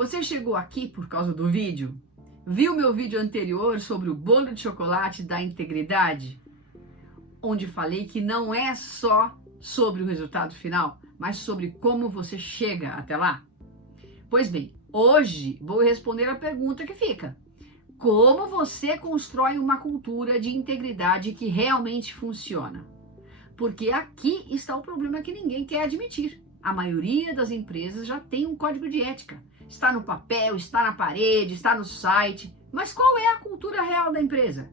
Você chegou aqui por causa do vídeo? Viu meu vídeo anterior sobre o bolo de chocolate da integridade? Onde falei que não é só sobre o resultado final, mas sobre como você chega até lá? Pois bem, hoje vou responder a pergunta que fica: como você constrói uma cultura de integridade que realmente funciona? Porque aqui está o problema que ninguém quer admitir. A maioria das empresas já tem um código de ética. Está no papel, está na parede, está no site. Mas qual é a cultura real da empresa?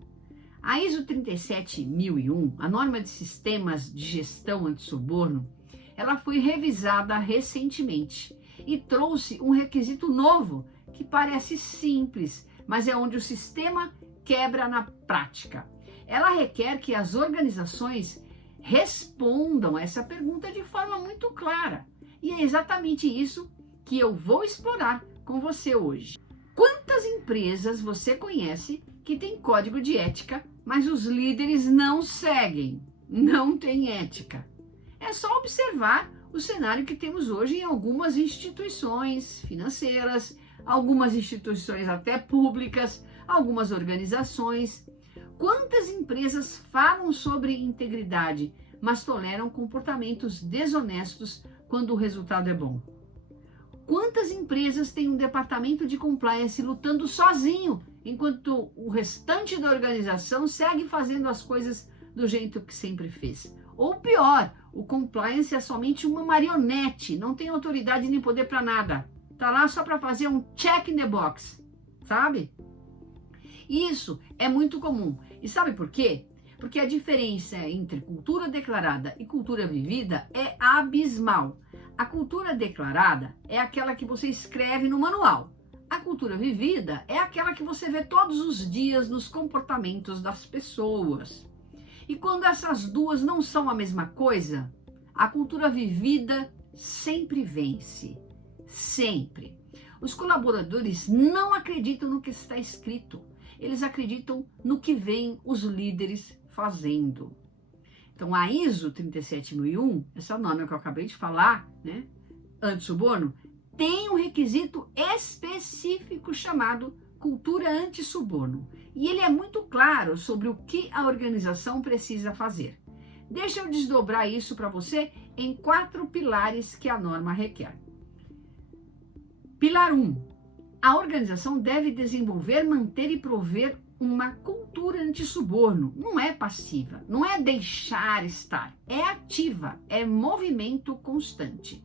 A ISO 37001, a norma de sistemas de gestão anti-suborno, ela foi revisada recentemente e trouxe um requisito novo que parece simples, mas é onde o sistema quebra na prática. Ela requer que as organizações respondam a essa pergunta de forma muito clara. E é exatamente isso que eu vou explorar com você hoje. Quantas empresas você conhece que tem código de ética, mas os líderes não seguem, não têm ética? É só observar o cenário que temos hoje em algumas instituições financeiras, algumas instituições até públicas, algumas organizações. Quantas empresas falam sobre integridade, mas toleram comportamentos desonestos quando o resultado é bom? Quantas empresas têm um departamento de compliance lutando sozinho, enquanto o restante da organização segue fazendo as coisas do jeito que sempre fez? Ou pior, o compliance é somente uma marionete, não tem autoridade nem poder para nada. Tá lá só para fazer um check in the box, sabe? Isso é muito comum. E sabe por quê? Porque a diferença entre cultura declarada e cultura vivida é abismal. A cultura declarada é aquela que você escreve no manual. A cultura vivida é aquela que você vê todos os dias nos comportamentos das pessoas. E quando essas duas não são a mesma coisa, a cultura vivida sempre vence. Sempre. Os colaboradores não acreditam no que está escrito. Eles acreditam no que veem os líderes fazendo. Então, a ISO 37001, essa norma que eu acabei de falar, né, anti-suborno, tem um requisito específico chamado cultura anti-suborno. E ele é muito claro sobre o que a organização precisa fazer. Deixa eu desdobrar isso para você em 4 pilares que a norma requer. Pilar 1. A organização deve desenvolver, manter e prover uma cultura anti-suborno. Não é passiva, não é deixar estar, é ativa, é movimento constante.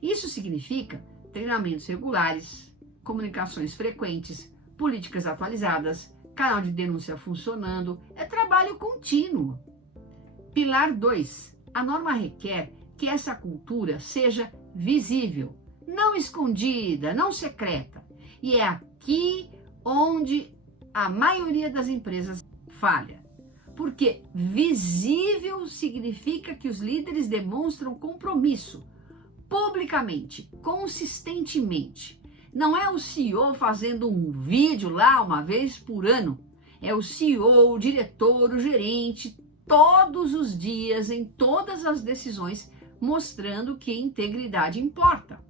Isso significa treinamentos regulares, comunicações frequentes, políticas atualizadas, canal de denúncia funcionando, é trabalho contínuo. Pilar 2. A norma requer que essa cultura seja visível, não escondida, não secreta. E é aqui onde a maioria das empresas falha. Porque visível significa que os líderes demonstram compromisso, publicamente, consistentemente. Não é o CEO fazendo um vídeo lá uma vez por ano. É o CEO, o diretor, o gerente, todos os dias, em todas as decisões, mostrando que integridade importa.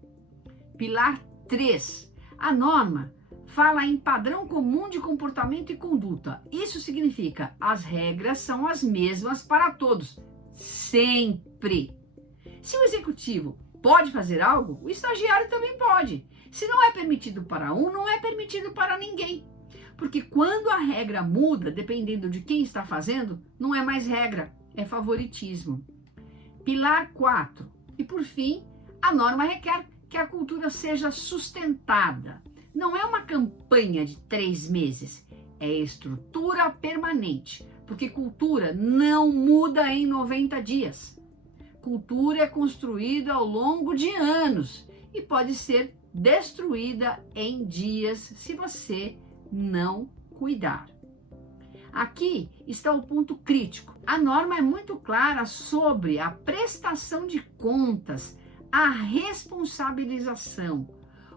Pilar 3. A norma fala em padrão comum de comportamento e conduta. Isso significa as regras são as mesmas para todos, sempre. Se o executivo pode fazer algo, o estagiário também pode. Se não é permitido para um, não é permitido para ninguém. Porque quando a regra muda, dependendo de quem está fazendo, não é mais regra, é favoritismo. Pilar 4. E por fim, a norma requer que a cultura seja sustentada. Não é uma campanha de 3 meses, é estrutura permanente, porque cultura não muda em 90 dias. Cultura é construída ao longo de anos e pode ser destruída em dias se você não cuidar. Aqui está o ponto crítico. A norma é muito clara sobre a prestação de contas, a responsabilização.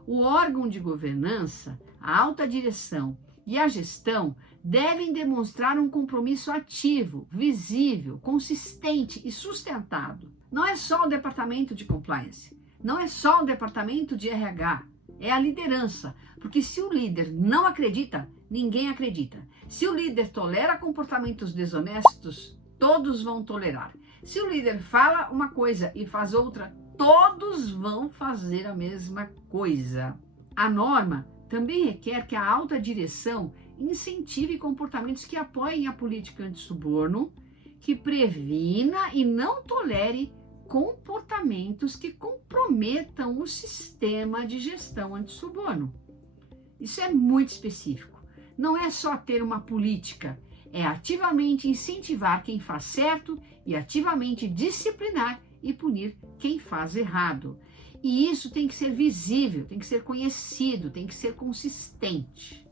O órgão de governança, a alta direção e a gestão devem demonstrar um compromisso ativo, visível, consistente e sustentado. Não é só o departamento de compliance, não é só o departamento de RH, é a liderança. Porque se o líder não acredita, ninguém acredita. Se o líder tolera comportamentos desonestos, todos vão tolerar. Se o líder fala uma coisa e faz outra, todos vão fazer a mesma coisa. A norma também requer que a alta direção incentive comportamentos que apoiem a política anti-suborno, que previna e não tolere comportamentos que comprometam o sistema de gestão anti-suborno. Isso é muito específico. Não é só ter uma política, é ativamente incentivar quem faz certo e ativamente disciplinar e punir quem faz errado. E isso tem que ser visível, tem que ser conhecido, tem que ser consistente.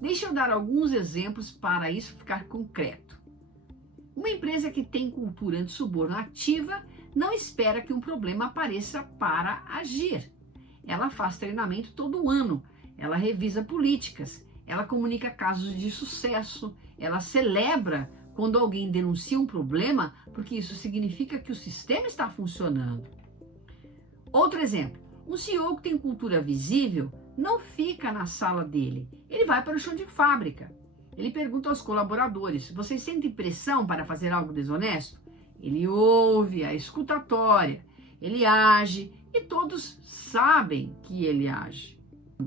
Deixa eu dar alguns exemplos para isso ficar concreto. Uma empresa que tem cultura anti-suborno ativa não espera que um problema apareça para agir. Ela faz treinamento todo ano, ela revisa políticas, ela comunica casos de sucesso, ela celebra quando alguém denuncia um problema, porque isso significa que o sistema está funcionando. Outro exemplo, um CEO que tem cultura visível não fica na sala dele, ele vai para o chão de fábrica. Ele pergunta aos colaboradores, vocês sentem pressão para fazer algo desonesto? Ele ouve a escutatória, ele age e todos sabem que ele age.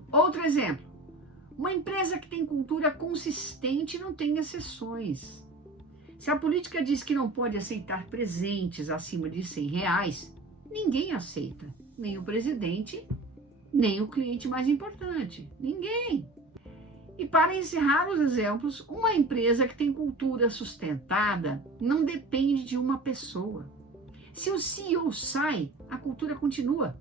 Outro exemplo, uma empresa que tem cultura consistente não tem exceções. Se a política diz que não pode aceitar presentes acima de R$100, ninguém aceita, nem o presidente, nem o cliente mais importante, ninguém. E para encerrar os exemplos, uma empresa que tem cultura sustentada não depende de uma pessoa. Se o CEO sai, a cultura continua,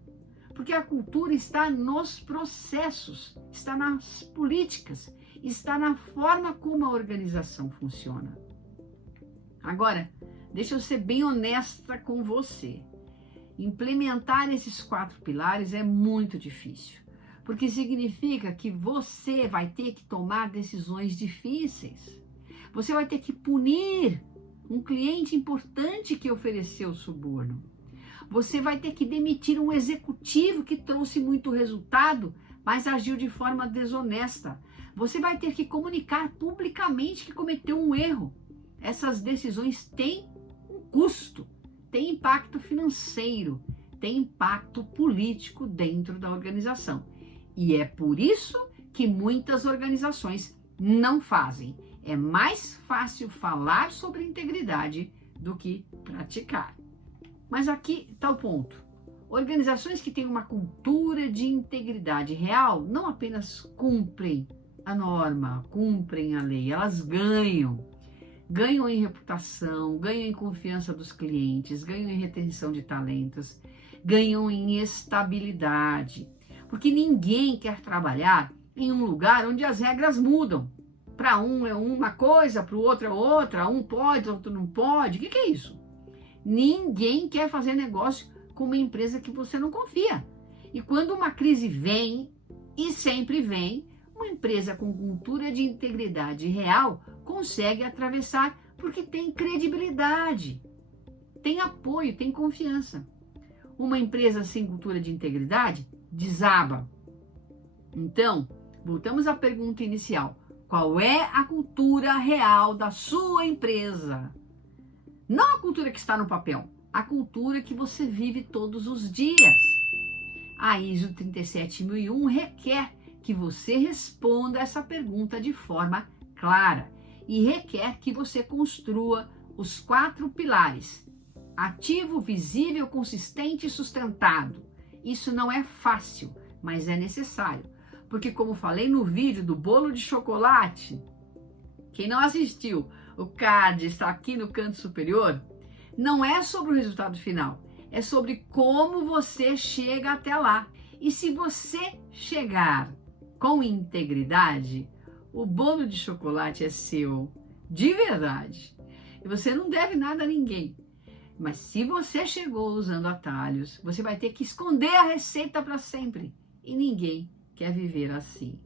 porque a cultura está nos processos, está nas políticas, está na forma como a organização funciona. Agora, deixa eu ser bem honesta com você. Implementar esses 4 pilares é muito difícil, porque significa que você vai ter que tomar decisões difíceis. Você vai ter que punir um cliente importante que ofereceu suborno. Você vai ter que demitir um executivo que trouxe muito resultado, mas agiu de forma desonesta. Você vai ter que comunicar publicamente que cometeu um erro. Essas decisões têm um custo, têm impacto financeiro, têm impacto político dentro da organização. E é por isso que muitas organizações não fazem. É mais fácil falar sobre integridade do que praticar. Mas aqui está o ponto. Organizações que têm uma cultura de integridade real não apenas cumprem a norma, cumprem a lei, elas ganham. Ganham em reputação, ganham em confiança dos clientes, ganham em retenção de talentos, ganham em estabilidade. Porque ninguém quer trabalhar em um lugar onde as regras mudam. Para um é uma coisa, para o outro é outra, um pode, outro não pode. O que é isso? Ninguém quer fazer negócio com uma empresa que você não confia. E quando uma crise vem, e sempre vem, uma empresa com cultura de integridade real consegue atravessar porque tem credibilidade, tem apoio, tem confiança. Uma empresa sem cultura de integridade desaba. Então, voltamos à pergunta inicial. Qual é a cultura real da sua empresa? Não a cultura que está no papel, a cultura que você vive todos os dias. A ISO 37001 requer que você responda essa pergunta de forma clara e requer que você construa os 4 pilares: ativo, visível, consistente e sustentado. Isso não é fácil, mas é necessário, porque como falei no vídeo do bolo de chocolate, quem não assistiu, o card está aqui no canto superior, não é sobre o resultado final, é sobre como você chega até lá. E se você chegar com integridade, o bolo de chocolate é seu, de verdade. E você não deve nada a ninguém. Mas se você chegou usando atalhos, você vai ter que esconder a receita para sempre. E ninguém quer viver assim.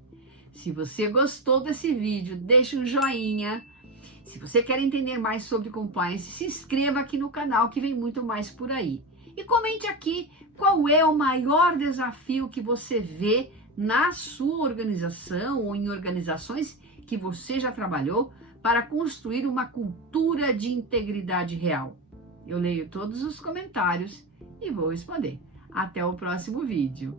Se você gostou desse vídeo, deixa um joinha. Se você quer entender mais sobre compliance, se inscreva aqui no canal que vem muito mais por aí. E comente aqui qual é o maior desafio que você vê na sua organização ou em organizações que você já trabalhou para construir uma cultura de integridade real? Eu leio todos os comentários e vou responder. Até o próximo vídeo.